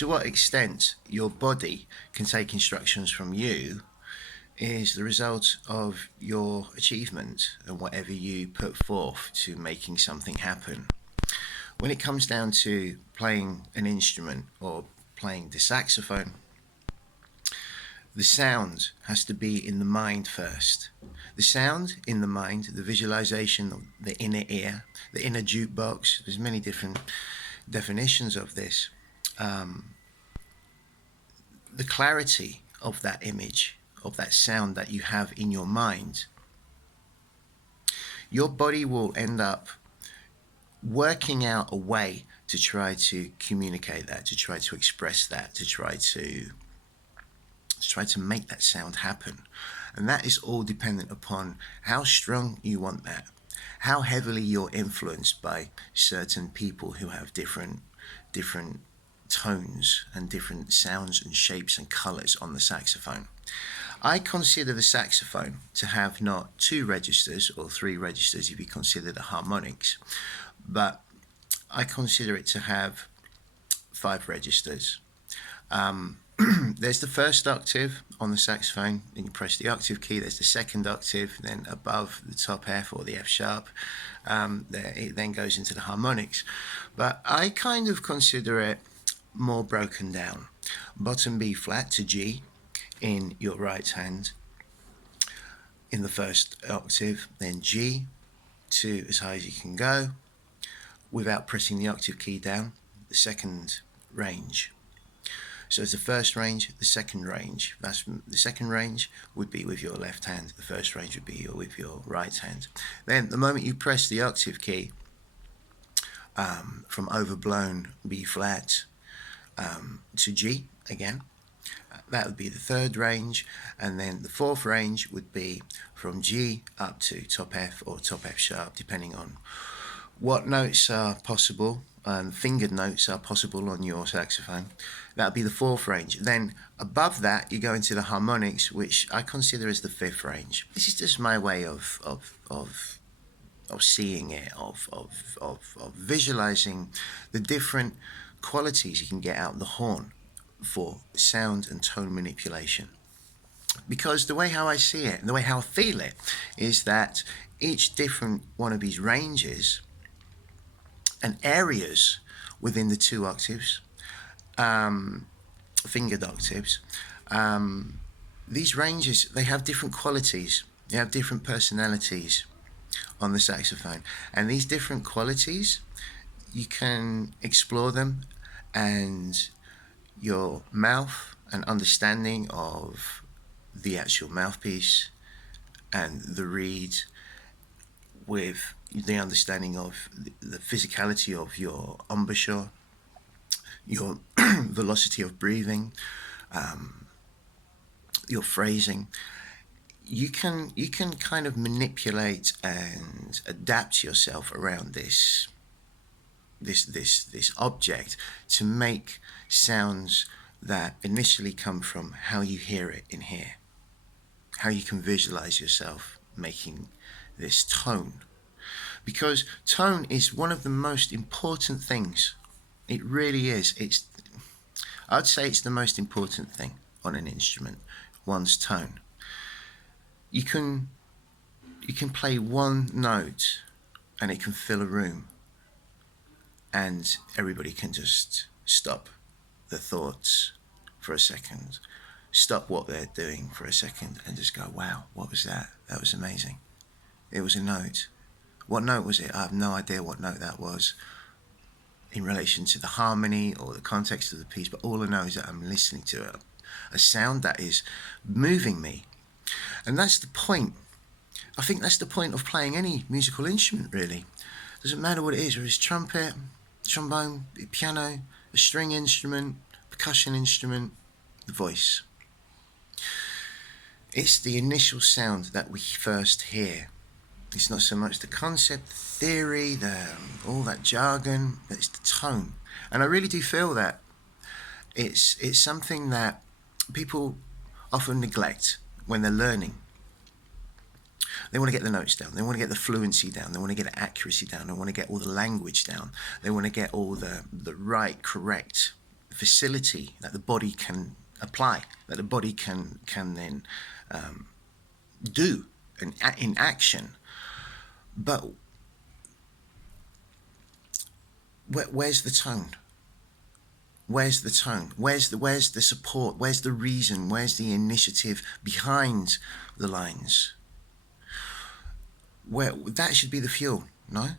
to what extent your body can take instructions from you is the result of your achievement and whatever you put forth to making something happen. When it comes down to playing an instrument or playing the saxophone, the sound has to be in the mind first. The sound in the mind, the visualization of the inner ear, the inner jukebox, there's many different definitions of this. The clarity of that image, of that sound that you have in your mind, your body will end up working out a way to try to communicate that, to try to express that, to try to make that sound happen. And that is all dependent upon how strong you want that, how heavily you're influenced by certain people who have different tones and different sounds and shapes and colors on the saxophone. I consider the saxophone to have not 2 registers or 3 registers if you consider the harmonics, but I consider it to have 5 registers. There's the first octave on the saxophone, and you press the octave key. There's the second octave, then above the top F or the F sharp, it then goes into the harmonics. But I kind of consider it more broken down. Bottom B flat to G in your right hand in the first octave, then G to as high as you can go without pressing the octave key down, the second range. So it's the first range, the second range. That's the second range would be with your left hand. The first range would be with your right hand. Then the moment you press the octave key from overblown B flat to G again, that would be the third range, and then the fourth range would be from G up to top F or top F sharp, depending on what notes are possible. Fingered notes are possible on your saxophone. That would be the fourth range. Then above that, you go into the harmonics, which I consider as the fifth range. This is just my way of seeing it, of visualizing the different qualities you can get out of the horn for sound and tone manipulation. Because the way how I see it and the way how I feel it is that each different one of these ranges and areas within the 2 octaves, fingered octaves, these ranges, they have different qualities, they have different personalities on the saxophone, and these different qualities, you can explore them, and your mouth and understanding of the actual mouthpiece and the reed with the understanding of the physicality of your embouchure, your velocity of breathing, your phrasing, you can kind of manipulate and adapt yourself around this object to make sounds that initially come from how you hear it in here, how you can visualize yourself making this tone. Because tone is one of the most important things. It really is. I'd say it's the most important thing on an instrument, one's tone. You can play one note and it can fill a room, and everybody can just stop their thoughts for a second, stop what they're doing for a second, and just go, wow, what was that? That was amazing. It was a note. What note was it? I have no idea what note that was in relation to the harmony or the context of the piece, but all I know is that I'm listening to a sound that is moving me. And that's the point. I think that's the point of playing any musical instrument, really. Doesn't matter what it is, whether it's trumpet, trombone, piano, a string instrument, percussion instrument, the voice. It's the initial sound that we first hear. It's not so much the concept, the theory, all that jargon, but it's the tone. And I really do feel that it's something that people often neglect when they're learning. They want to get the notes down, they want to get the fluency down, they want to get the accuracy down, they want to get all the language down, they want to get all the right, correct facility that the body can apply, that the body can then do in action. But where's the tone? Where's the tone? Where's the support? Where's the reason? Where's the initiative behind the lines? Where that should be the fuel, no?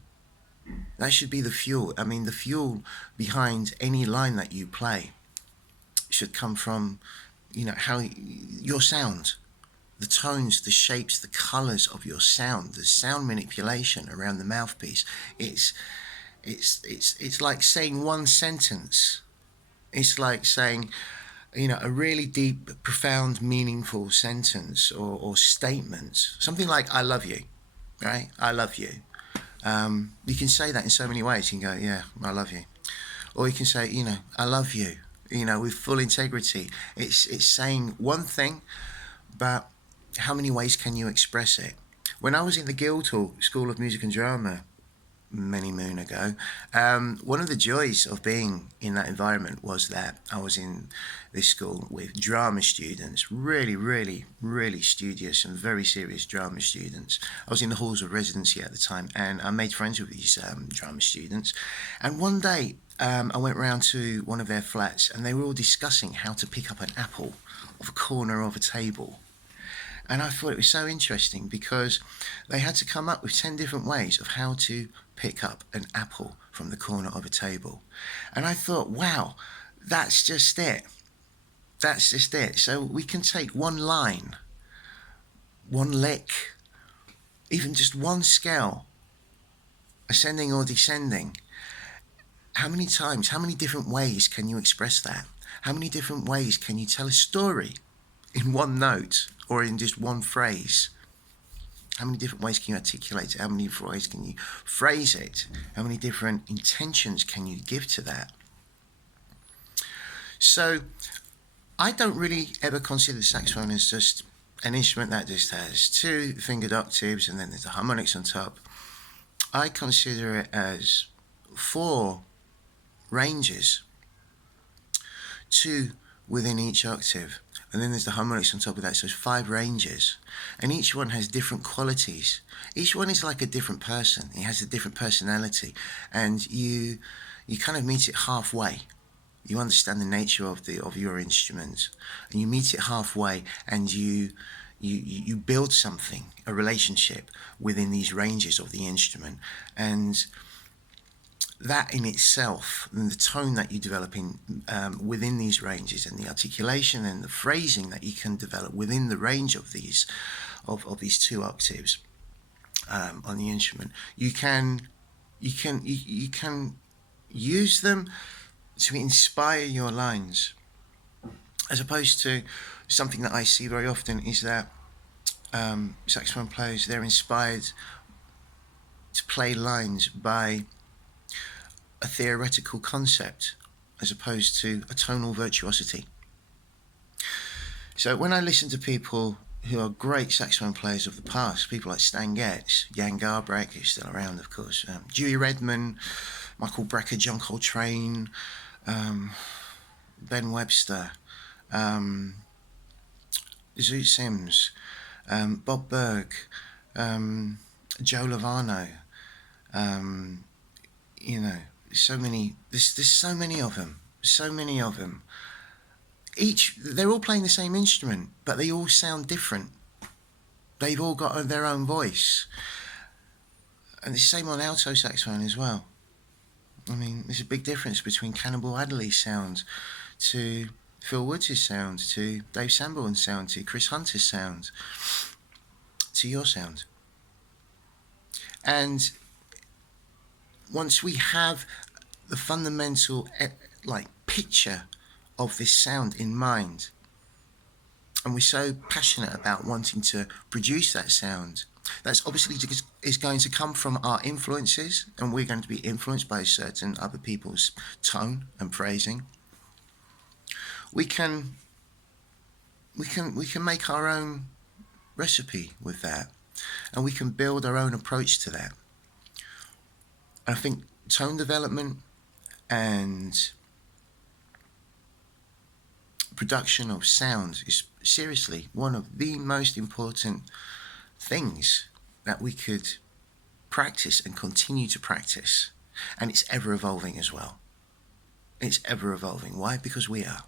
That should be the fuel. I mean, the fuel behind any line that you play should come from, how your sound, the tones, the shapes, the colours of your sound, the sound manipulation around the mouthpiece. It's like saying one sentence. It's like saying, a really deep, profound, meaningful sentence or statement. Something like, I love you, right? I love you. You can say that in so many ways. You can go, yeah, I love you. Or you can say, I love you, with full integrity. It's saying one thing, but how many ways can you express it? When I was in the Guildhall School of Music and Drama many moon ago, one of the joys of being in that environment was that I was in this school with drama students, really, really, really studious and very serious drama students. I was in the halls of residency at the time, and I made friends with these drama students. And one day, I went round to one of their flats, and they were all discussing how to pick up an apple off a corner of a table. And I thought it was so interesting because they had to come up with 10 different ways of how to pick up an apple from the corner of a table. And I thought, wow, that's just it. That's just it. So we can take one line, one lick, even just one scale, ascending or descending. How many times, how many different ways can you express that? How many different ways can you tell a story in one note or in just one phrase? How many different ways can you articulate it? How many ways can you phrase it? How many different intentions can you give to that? So I don't really ever consider the saxophone as just an instrument that just has two fingered octaves and then there's the harmonics on top. I consider it as 4 ranges, 2 within each octave, and then there's the harmonics on top of that, so it's 5 ranges, and each one has different qualities. Each one is like a different person. It has a different personality, and you kind of meet it halfway. You understand the nature of your instrument, and you meet it halfway, and you build something, a relationship within these ranges of the instrument. And that in itself, and the tone that you develop in within these ranges, and the articulation and the phrasing that you can develop within the range of these 2 octaves on the instrument, you can use them to inspire your lines, as opposed to something that I see very often is that saxophone players, they're inspired to play lines by a theoretical concept as opposed to a tonal virtuosity. So when I listen to people who are great saxophone players of the past, people like Stan Getz, Jan Garbarek, who's still around, of course, Dewey Redman, Michael Brecker, John Coltrane, Ben Webster, Zoot Sims, Bob Berg, Joe Lovano, so many. There's so many of them. So many of them. They're all playing the same instrument, but they all sound different. They've all got their own voice, and the same on alto saxophone as well. I mean, there's a big difference between Cannonball Adderley's sound to Phil Woods' sound, to Dave Sanborn's sound, to Chris Hunter's sound, to your sound. And once we have the fundamental picture of this sound in mind, and we're so passionate about wanting to produce that sound, that's obviously is going to come from our influences, and we're going to be influenced by certain other people's tone and phrasing. We can make our own recipe with that, and we can build our own approach to that. I think tone development and production of sounds is seriously one of the most important things that we could practice and continue to practice. And it's ever evolving as well. It's ever evolving. Why? Because we are.